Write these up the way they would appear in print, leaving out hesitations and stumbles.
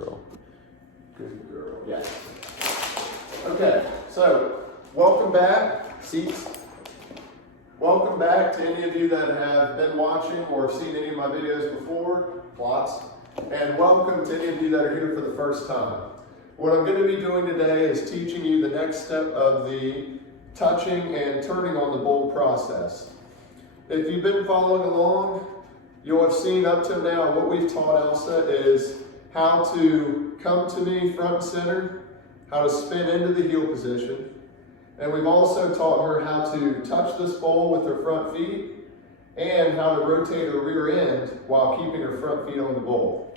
Girl. Good girl. Yes. Okay, so welcome back, seats. Welcome back to any of you that have been watching or seen any of my videos before, lots. And welcome to any of you that are here for the first time. What I'm going to be doing today is teaching you the next step of the touching and turning on the bowl process. If you've been following along, you'll have seen up till now what we've taught Elsa is how to come to me front and center, how to spin into the heel position, and we've also taught her how to touch this bowl with her front feet and how to rotate her rear end while keeping her front feet on the bowl.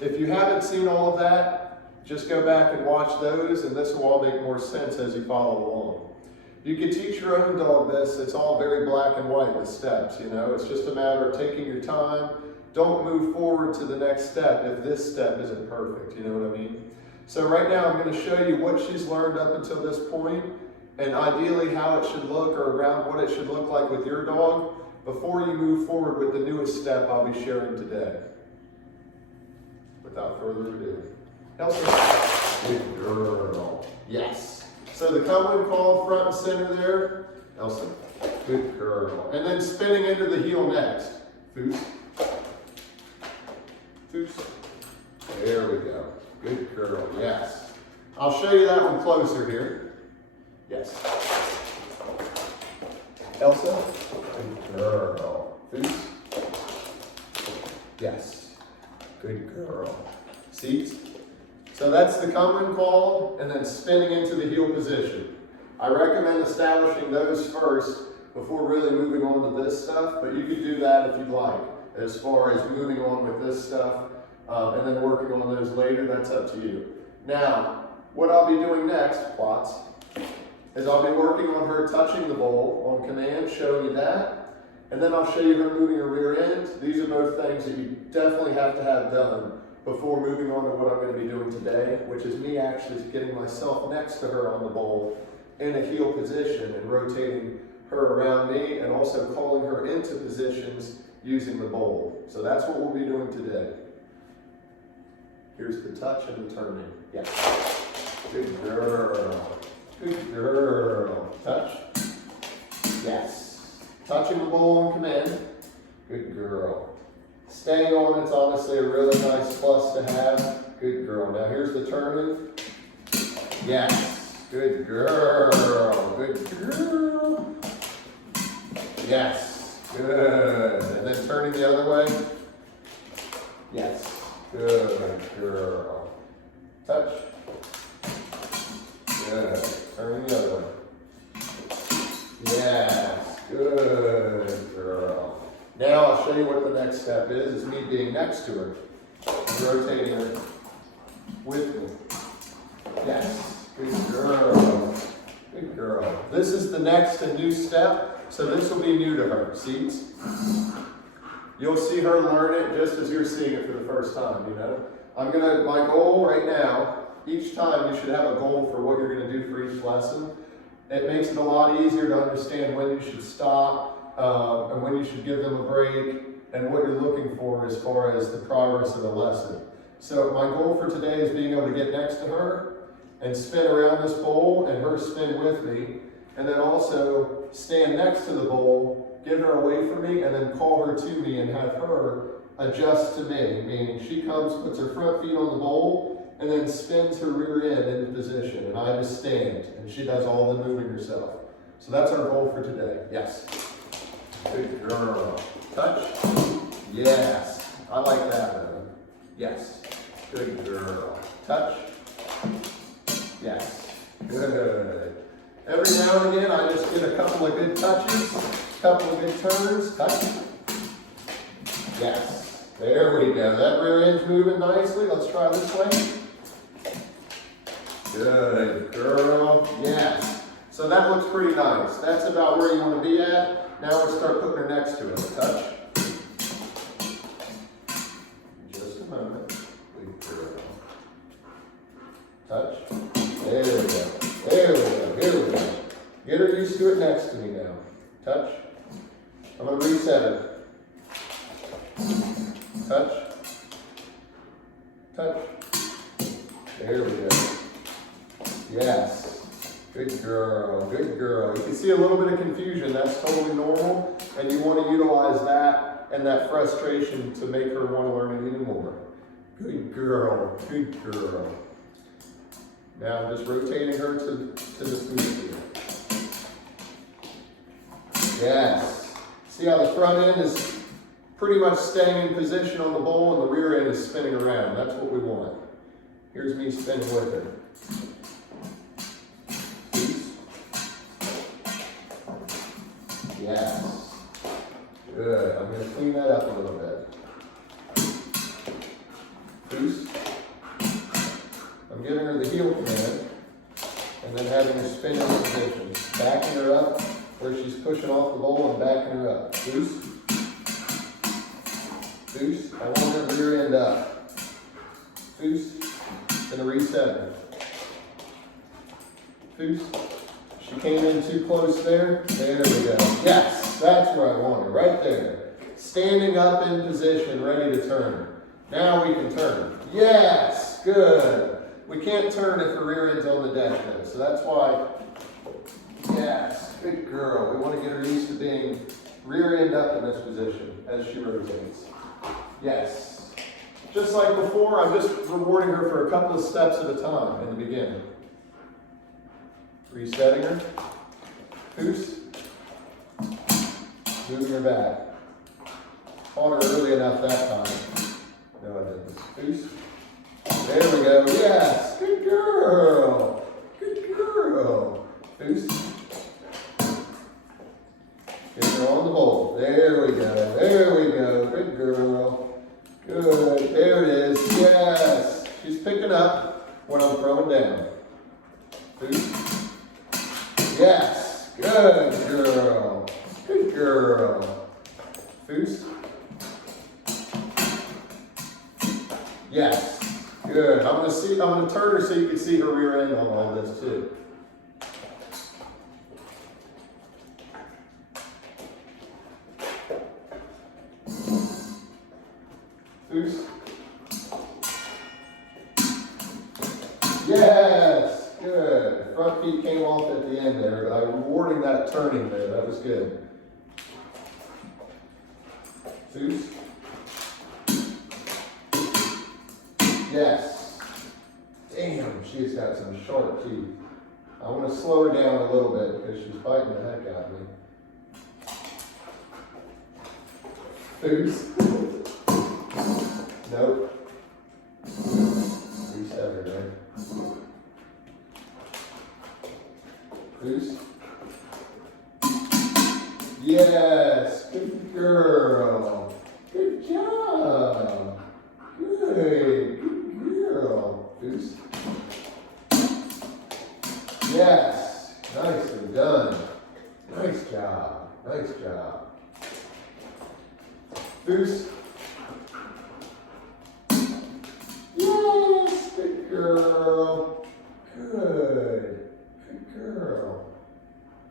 If you haven't seen all of that, just go back and watch those, and this will all make more sense as you follow along. You can teach your own dog this. It's all very black and white, the steps, you know. It's just a matter of taking your time. Don't move forward to the next step if this step isn't perfect, you know what I mean? So right now I'm going to show you what she's learned up until this point, and ideally how it should look or around what it should look like with your dog before you move forward with the newest step I'll be sharing today. Without further ado. Elsa. Good girl. Yes. So the come when called front and center there. Elsa. Good girl. And then spinning into the heel next. Foos. Foos. There we go. Good girl. Yes. I'll show you that one closer here. Yes. Elsa. Good girl. Foos. Yes. Good girl. Seats. So that's the come when called and then spinning into the heel position. I recommend establishing those first before really moving on to this stuff, but you could do that if you'd like, as far as moving on with this stuff and then working on those later. That's up to you. Now, what I'll be doing next, plots, is I'll be working on her touching the bowl on command, showing you that, and then I'll show you her moving her rear end. These are both things that you definitely have to have done before moving on to what I'm going to be doing today, which is me actually getting myself next to her on the bowl in a heel position and rotating her around me and also calling her into positions using the bowl. So that's what we'll be doing today. Here's the touch and the turning. Yes. Good girl. Good girl. Touch. Yes. Touching the bowl on command. Good girl. Staying on it's honestly a really nice plus to have. Good girl. Now here's the turning. Yes. Good girl. Good girl. Yes. Good. And then turning the other way. Yes. Good girl. Touch. Good. Turning the other way. Yes. Good girl. Now I'll show you what the next step is me being next to her and rotating her with me. Yes. Good girl. Good girl. This is the next and new step, so this will be new to her. Seats. You'll see her learn it just as you're seeing it for the first time, you know. My goal right now, each time you should have a goal for what you're going to do for each lesson. It makes it a lot easier to understand when you should stop and when you should give them a break and what you're looking for as far as the progress of the lesson. So my goal for today is being able to get next to her and spin around this bowl and her spin with me, and then also stand next to the bowl, get her away from me, and then call her to me and have her adjust to me, meaning she comes, puts her front feet on the bowl, and then spins her rear end into position, and I just stand, and she does all the moving herself. So that's our goal for today. Yes. Good girl. Touch. Yes. I like that one. Yes. Good girl. Touch. Yes. Good. Every now and again, I just get a couple of good touches, a couple of good turns. Touch. Yes. There we go. That rear end's moving nicely. Let's try this way. Good girl. Yes. So that looks pretty nice. That's about where you want to be at. Now let's start putting her next to it. Touch. Just a moment. Good girl. Touch. There we go. There we go. Here we go. Get her used to it next to me now. Touch. I'm going to reset it. Touch. Touch. There we go. Yes. Good girl. Good girl. You can see a little bit of confusion. That's totally normal. And you want to utilize that and that frustration to make her want to learn it even more. Good girl. Good girl. Now I'm just rotating her to the smooth here. Yes. See how the front end is pretty much staying in position on the bowl and the rear end is spinning around. That's what we want. Here's me spinning with her. Yes. Good. I'm going to clean that up a little bit. Boost. I'm giving her the heel command and then having her spin in position. Backing her up where she's pushing off the bowl and backing her up. Boost. Boost. I want her rear end up. Boost. And a reset. Boost. She came in too close there. There we go. Yes, that's where I want her, right there. Standing up in position, ready to turn. Now we can turn. Yes, good. We can't turn if her rear end's on the deck though, so that's why, yes, good girl. We want to get her used to being rear end up in this position as she rotates. Yes. Just like before, I'm just rewarding her for a couple of steps at a time in the beginning. Resetting her. Boost. Moving her back. Caught her early enough that time. No, I didn't. Boost. There we go. Yes. Good girl. Good girl. Boost. Get her on the bowl. There we go. There we go. Good girl. Good. There it is. Yes. She's picking up when I'm throwing down. Boost. Yes. Good girl. Good girl. Boost. Yes. Good. I'm gonna turn her so you can see her rear end on all this too. Boost. Yes. Good. Front feet came off at the end there, but I'm rewarding that turning there. That was good. Boost. Yes. Damn, she's got some sharp teeth. I want to slow her down a little bit because she's biting the heck out of me. Boost. Nope. Reset her there. Boost. Yes. Good girl. Good job. Good. Good girl. Boost. Yes. Nicely done. Nice job. Nice job. Boost. Yes. Good girl. Good. Good girl.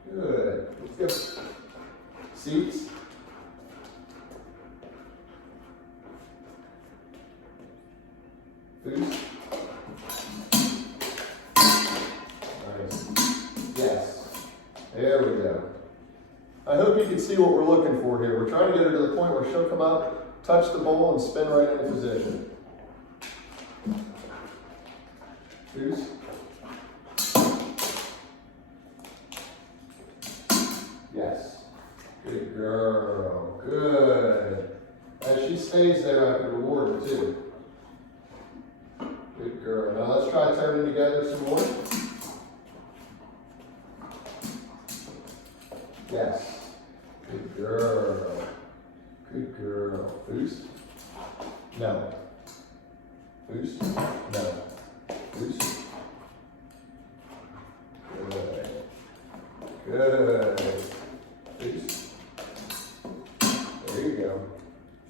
Good. Let's go. Seats. Boost. Nice. Yes. There we go. I hope you can see what we're looking for here. We're trying to get her to the point where she'll come up, touch the bowl, and spin right into position. Boost. Yes. Good girl. Good. As she stays there, I can reward her too. Good girl. Now let's try turning together some more. Yes. Good girl. Good girl. Boost. No. Boost. No. Boost. Good. Good. Boost. There you go.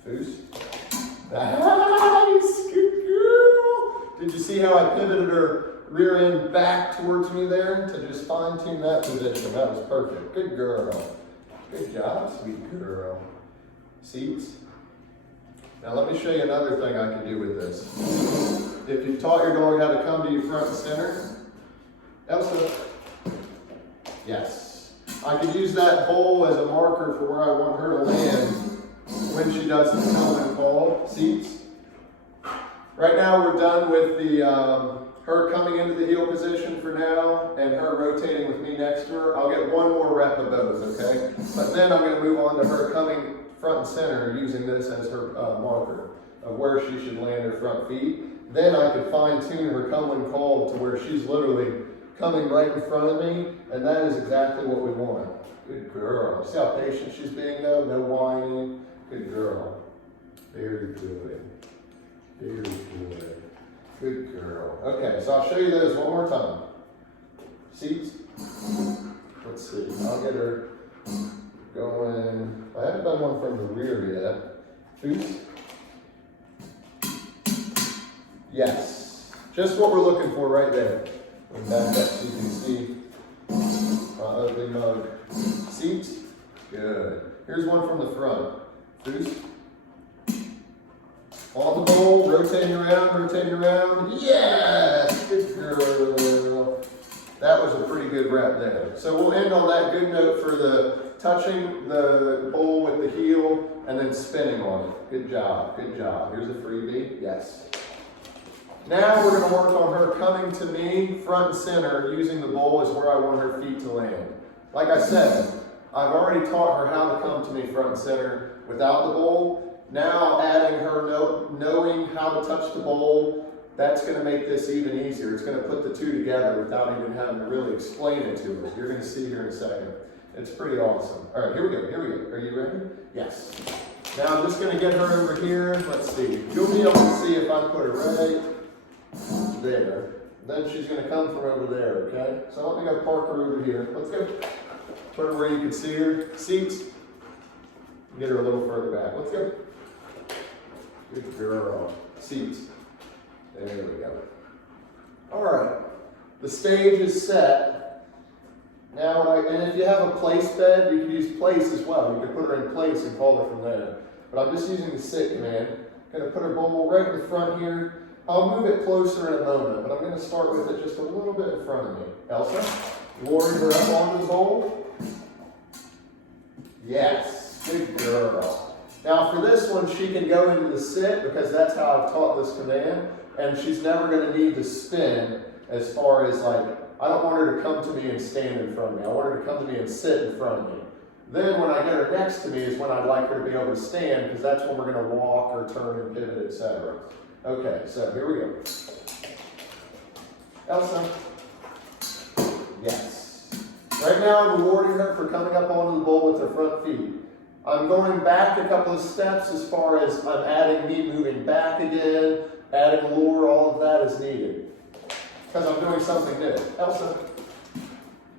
Boost. Nice. Good girl. Did you see how I pivoted her rear end back towards me there to just fine tune that position? That was perfect. Good girl. Good job, sweet girl. Seats. Now let me show you another thing I can do with this. If you've taught your dog how to come to you front and center, Elsa, yes. I could use that bowl as a marker for where I want her to land when she does the come and call seats. Right now we're done with the her coming into the heel position for now and her rotating with me next to her. I'll get one more rep of those, okay? But then I'm going to move on to her coming front and center using this as her marker of where she should land her front feet. Then I could fine tune her come when called to where she's literally coming right in front of me, and that is exactly what we want. Good girl. See how patient she's being though? No whining. Good girl. Very good. Very good. Good girl. Okay, so I'll show you those one more time. Seats. Let's see. I'll get her going. I haven't done one from the rear yet. Boots. Yes. Just what we're looking for right there. And back up so you can see my ugly mug. Seats. Good. Here's one from the front. Boots. On the bowl, rotating around. Yes! Good girl. That was a pretty good rep there. So we'll end on that good note for the touching the bowl with the heel and then spinning on it. Good job, good job. Here's a freebie, yes. Now we're gonna work on her coming to me front and center using the bowl as where I want her feet to land. Like I said, I've already taught her how to come to me front and center without the bowl. Now adding her knowing how to touch the bowl, that's going to make this even easier. It's going to put the two together without even having to really explain it to her. You're going to see here in a second. It's pretty awesome. All right, here we go. Are you ready? Yes. Now I'm just going to get her over here. Let's see. You'll be able to see if I put her right there. Then she's going to come from over there, okay? So let me go park her over here. Let's go. Put her where you can see her. Seats. Get her a little further back. Let's go. Good girl. Seats. There we go. All right. The stage is set. Now, and if you have a place bed, you can use place as well. You can put her in place and call her from there. But I'm just using the sit command. I'm going to put her bowl right in the front here. I'll move it closer in a moment, but I'm going to start with it just a little bit in front of me. Elsa, lowering her up onto the bowl. Yes. Good girl. Now for this one, she can go into the sit because that's how I've taught this command, and she's never going to need to spin as far as like, I don't want her to come to me and stand in front of me. I want her to come to me and sit in front of me. Then when I get her next to me is when I'd like her to be able to stand because that's when we're going to walk or turn and pivot, etc. Okay, so here we go. Elsa. Yes. Right now I'm rewarding her for coming up onto the bowl with her front feet. I'm going back a couple of steps as far as I'm adding me moving back again, adding lure, all of that is needed. Because I'm doing something new. Elsa.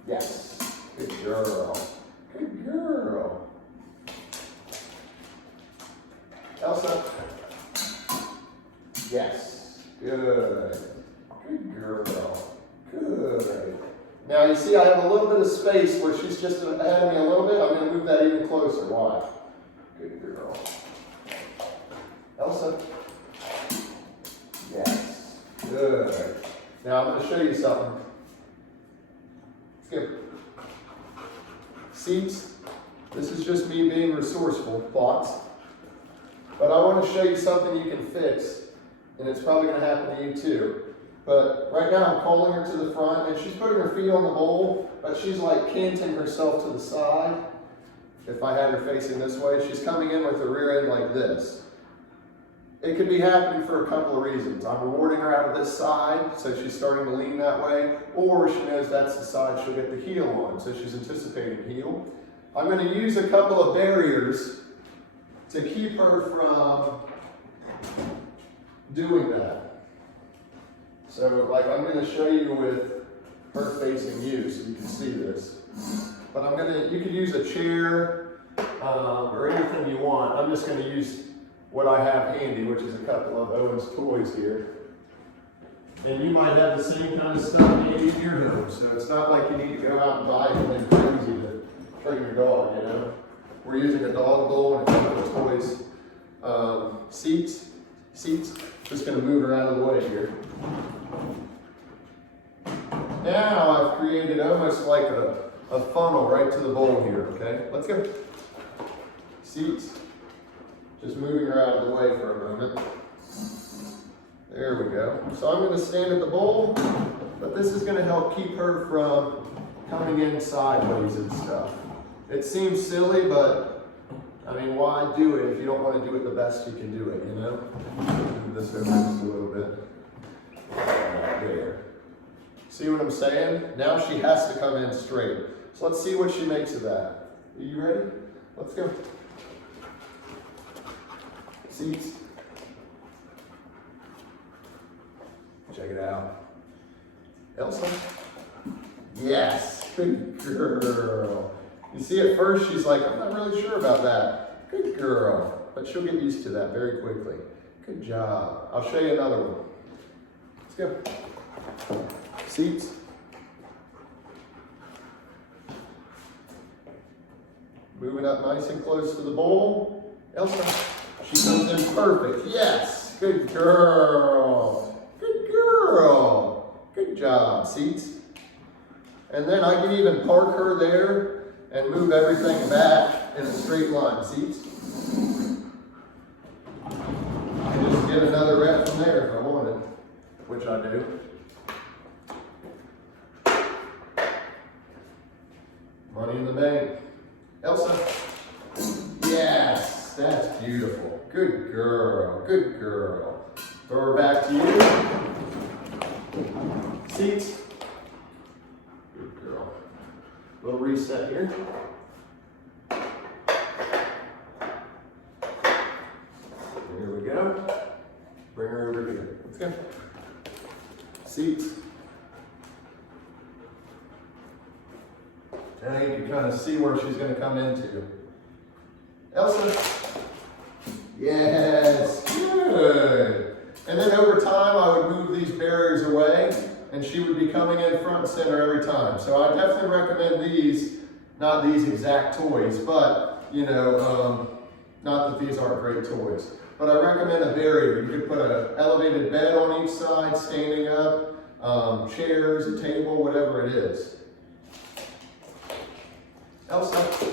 Yes. Good girl. Good girl. Elsa. Yes. Good. Good girl. Good. Now you see I have a little bit of space where she's just ahead of me a little bit. I'm going to move that even closer. Why? Good girl. Elsa. Yes. Good. Now I'm going to show you something. Let's go. Seats. This is just me being resourceful. Thoughts. But I want to show you something you can fix. And it's probably going to happen to you too. But right now I'm calling her to the front and she's putting her feet on the bowl, but she's like canting herself to the side. If I had her facing this way, she's coming in with the rear end like this. It could be happening for a couple of reasons. I'm rewarding her out of this side, so she's starting to lean that way, or she knows that's the side she'll get the heel on, so she's anticipating heel. I'm going to use a couple of barriers to keep her from doing that. So, like, I'm going to show you with her facing you so you can see this. But you could use a chair or anything you want. I'm just going to use what I have handy, which is a couple of Owen's toys here. And you might have the same kind of stuff handy in your home. So it's not like you need to go out and buy anything crazy to train your dog, you know. We're using a dog bowl and a couple of toys seats, just gonna move her out of the way here. Now I've created almost like a funnel right to the bowl here, okay? Let's go. Seats, just moving her out of the way for a moment. There we go. So I'm gonna stand at the bowl, but this is gonna help keep her from coming in sideways and stuff. It seems silly, but I mean, why do it if you don't want to do it the best you can do it, you know? Move this over just a little bit. There. See what I'm saying? Now she has to come in straight. So let's see what she makes of that. Are you ready? Let's go. Seats. Check it out. Elsa. Yes, good girl. You see, at first she's like, I'm not really sure about that. Good girl. But she'll get used to that very quickly. Good job. I'll show you another one. Let's go. Seats. Moving up nice and close to the bowl. Elsa, she comes in perfect. Yes, good girl. Good girl. Good job. Seats. And then I can even park her there and move everything back in a straight line. Seats. And just get another rep from there if I wanted, which I do. Money in the bank. Elsa. Yes, that's beautiful. Good girl, good girl. Throw her back to you. Seats. Good girl. Little reset here. Here we go. Bring her over here. Let's go. Seats. Now you can kind of see where she's going to come into. Elsa. Yes, good. And then over time, I would move these barriers away, and she would be coming in front and center every time. So I definitely recommend these, not these exact toys, but, you know, not that these aren't great toys. But I recommend a barrier. You could put an elevated bed on each side, standing up, chairs, a table, whatever it is. Elsa.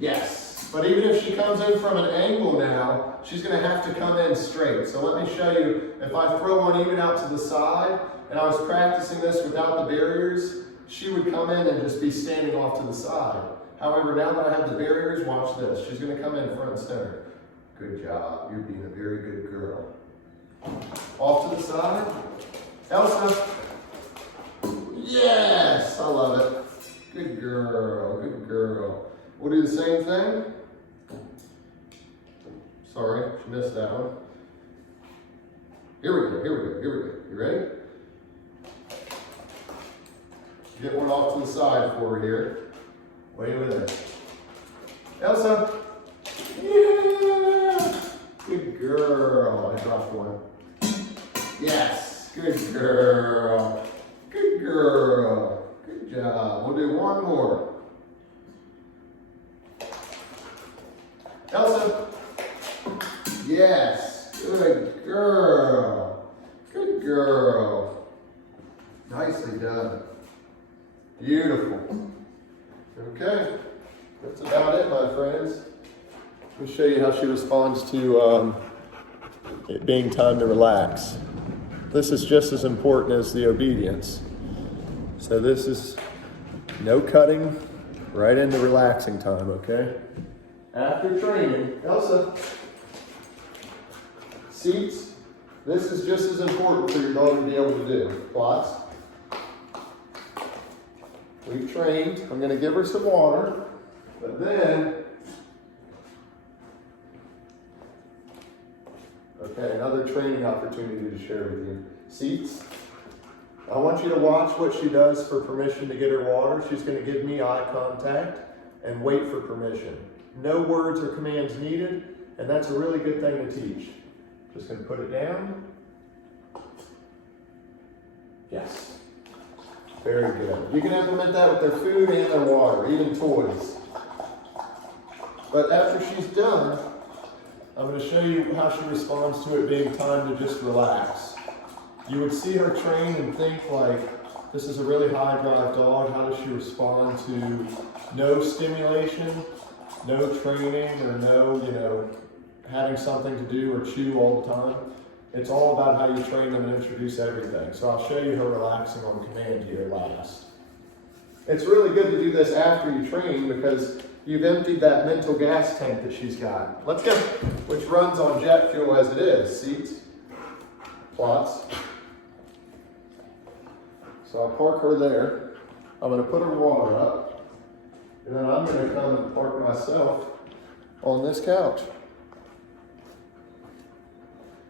Yes. But even if she comes in from an angle now, she's going to have to come in straight. So let me show you, if I throw one even out to the side, and I was practicing this without the barriers, she would come in and just be standing off to the side. However, now that I have the barriers, watch this. She's going to come in front and center. Good job. You're being a very good girl. Off to the side. Elsa. Yes, I love it. Good girl, good girl. We'll do the same thing. Sorry, she missed that one. Here we go, here we go, here we go. You ready? Get one off to the side for her here. Way over there. Elsa. Yeah. Good girl. I dropped one. Yes. Good girl. Good girl. Good job. We'll do one more. Elsa. Yes. Good girl. Good girl. Nicely done. Beautiful. Okay. That's about it, my friends. Let me show you how she responds to it being time to relax. This is just as important as the obedience. So this is no cutting, right into relaxing time, okay? After training, Elsa, seats. This is just as important for your dog to be able to do. Plots. We've trained. I'm going to give her some water, but then, okay, another training opportunity to share with you. Seats. I want you to watch what she does for permission to get her water. She's going to give me eye contact and wait for permission. No words or commands needed, and that's a really good thing to teach. Just going to put it down. Yes. Very good. You can implement that with their food and their water, even toys. But after she's done, I'm going to show you how she responds to it being time to just relax. You would see her train and think like, this is a really high drive dog. How does she respond to no stimulation, no training, or no, having something to do or chew all the time? It's all about how you train them and introduce everything. So I'll show you her relaxing on command here last. It's really good to do this after you train because you've emptied that mental gas tank that she's got. Let's go, which runs on jet fuel as it is. Seats, plots. So I'll park her there. I'm going to put her water up. And then I'm going to come and park myself on this couch.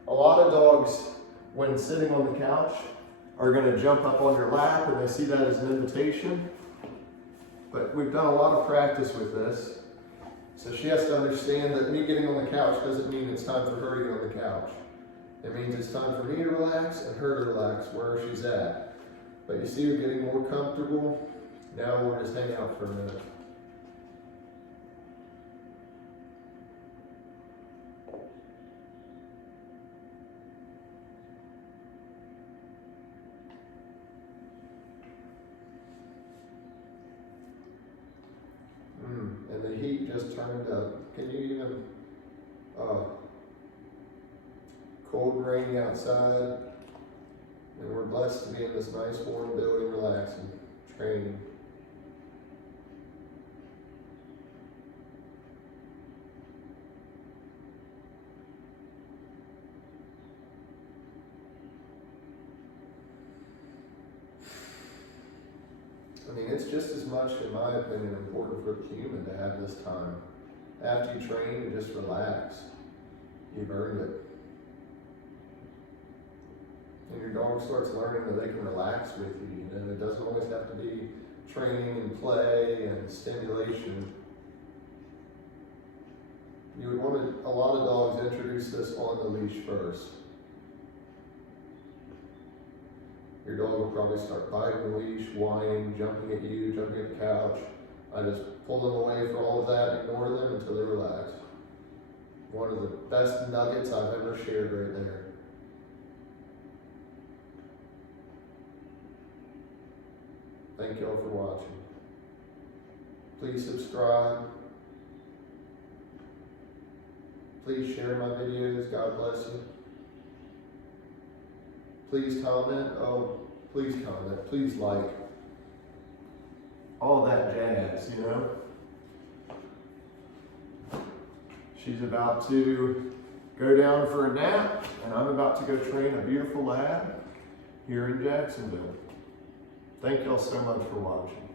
A lot of dogs, when sitting on the couch, are going to jump up on your lap and they see that as an invitation. But we've done a lot of practice with this. So she has to understand that me getting on the couch doesn't mean it's time for her to get on the couch. It means it's time for me to relax and her to relax where she's at. But you see her getting more comfortable. Now we'll just hang out for a minute. And the heat just turned up. Can you even, cold and rainy outside, and we're blessed to be in this nice warm building, relaxing, training. I mean, it's just as much, in my opinion, important for the human to have this time. After you train, you just relax. You've earned it. And your dog starts learning that they can relax with you. It doesn't always have to be training and play and stimulation. You would want a lot of dogs introduce this on the leash first. Your dog will probably start biting the leash, whining, jumping at you, jumping at the couch. I just pull them away for all of that, ignore them until they relax. One of the best nuggets I've ever shared right there. Thank you all for watching. Please subscribe. Please share my videos. God bless you. Please comment. Oh, please comment. Please like. All that jazz, She's about to go down for a nap, and I'm about to go train a beautiful lab here in Jacksonville. Thank y'all so much for watching.